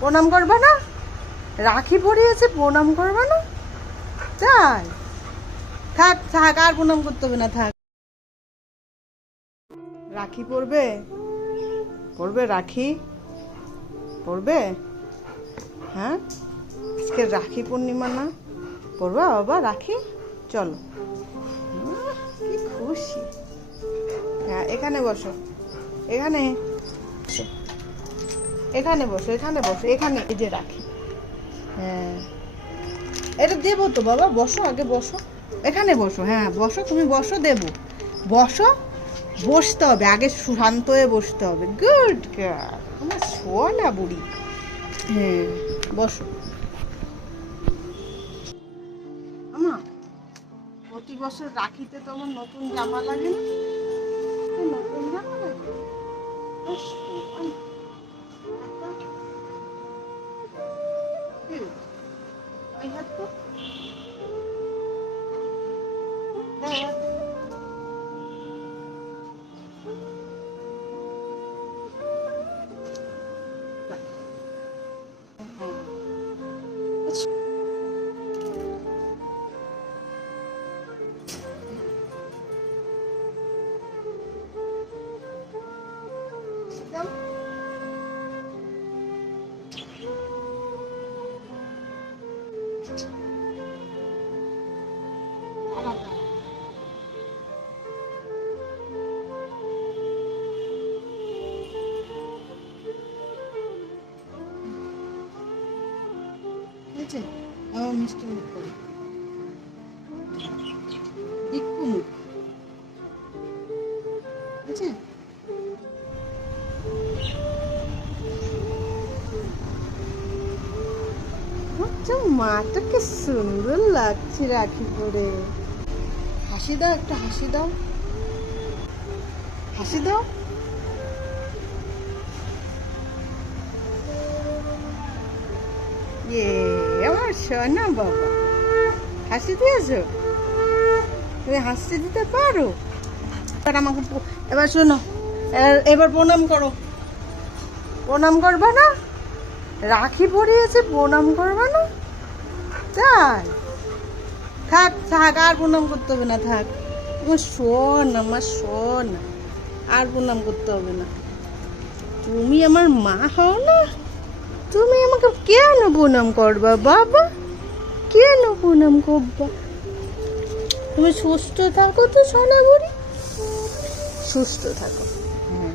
প্রণাম করবে না? রাখি পরিয়েছে, প্রণাম করবে না? তাই থাক থাক, আর প্রণাম করতে হবে না, থাক। রাখি পরবে? পরবে রাখি? পরবে? হ্যাঁ? আজকে রাখি পূর্ণিমা না? পড়বা বাবা, রাখি? চলো। কি খুশি। হ্যাঁ এখানে বসো। এখানে। এখানে বসো এখানে বসো, এখানে। এই যে রাখি। হ্যাঁ। এটা দেবো তো বাবা, বসো, আগে বসো। এখানে বসো হ্যাঁ বসো, তুমি বসো, দেবো। বসো, বসতে হবে, আগে শান্ত হয়ে বসতে হবে। গুড আমার সোনা বুড়ি। হ্যাঁ বসো। আমা, প্রতি বছর রাখিতে তো আমার নতুন জামা লাগে না। নতুন জামা লাগে। I had cooked. Thank you. হয়েছে আমার মিষ্টি মুখ করে একটু মুখ হয়েছে আচ্ছা মাটাকে সুন্দর লাগছে রাখি পরে। হাসি দাও, একটা হাসি দাও। হাসি দাও। ইয়ে আমার সোনা বাবা। হাসি দিয়েছ? তুমি হাসি দিতে পারো? এবার আমাকে এবার শোনো এবার প্রণাম করো। প্রণাম করবে না? রাখি পরিয়েছে প্রণাম করবে না? তাই থাক থাক, আর প্রণাম করতে হবে না, থাক। শোন, আমার শোন। আর প্রণাম করতে হবে না। তুমি আমার মা হও না? তুমি আমাকে কেন প্রণাম করবা, বাবা? কেন প্রণাম করবা? তুমি সুস্থ থাকো তো সোনা বুড়ি সুস্থ থাকো। হ্যাঁ।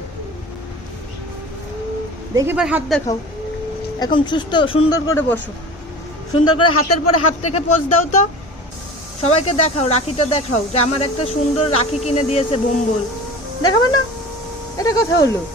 দেখি এবার হাত দেখাও। এখন সুস্থ, সুন্দর করে বসো। সুন্দর করে হাতের পরে হাত রেখে পোজ দাও তো। সবাইকে দেখাও, রাখিটা দেখাও, যে আমার একটা সুন্দর রাখি কিনে দিয়েছে বোম্বল। দেখাবে না? এটা কথা হলো।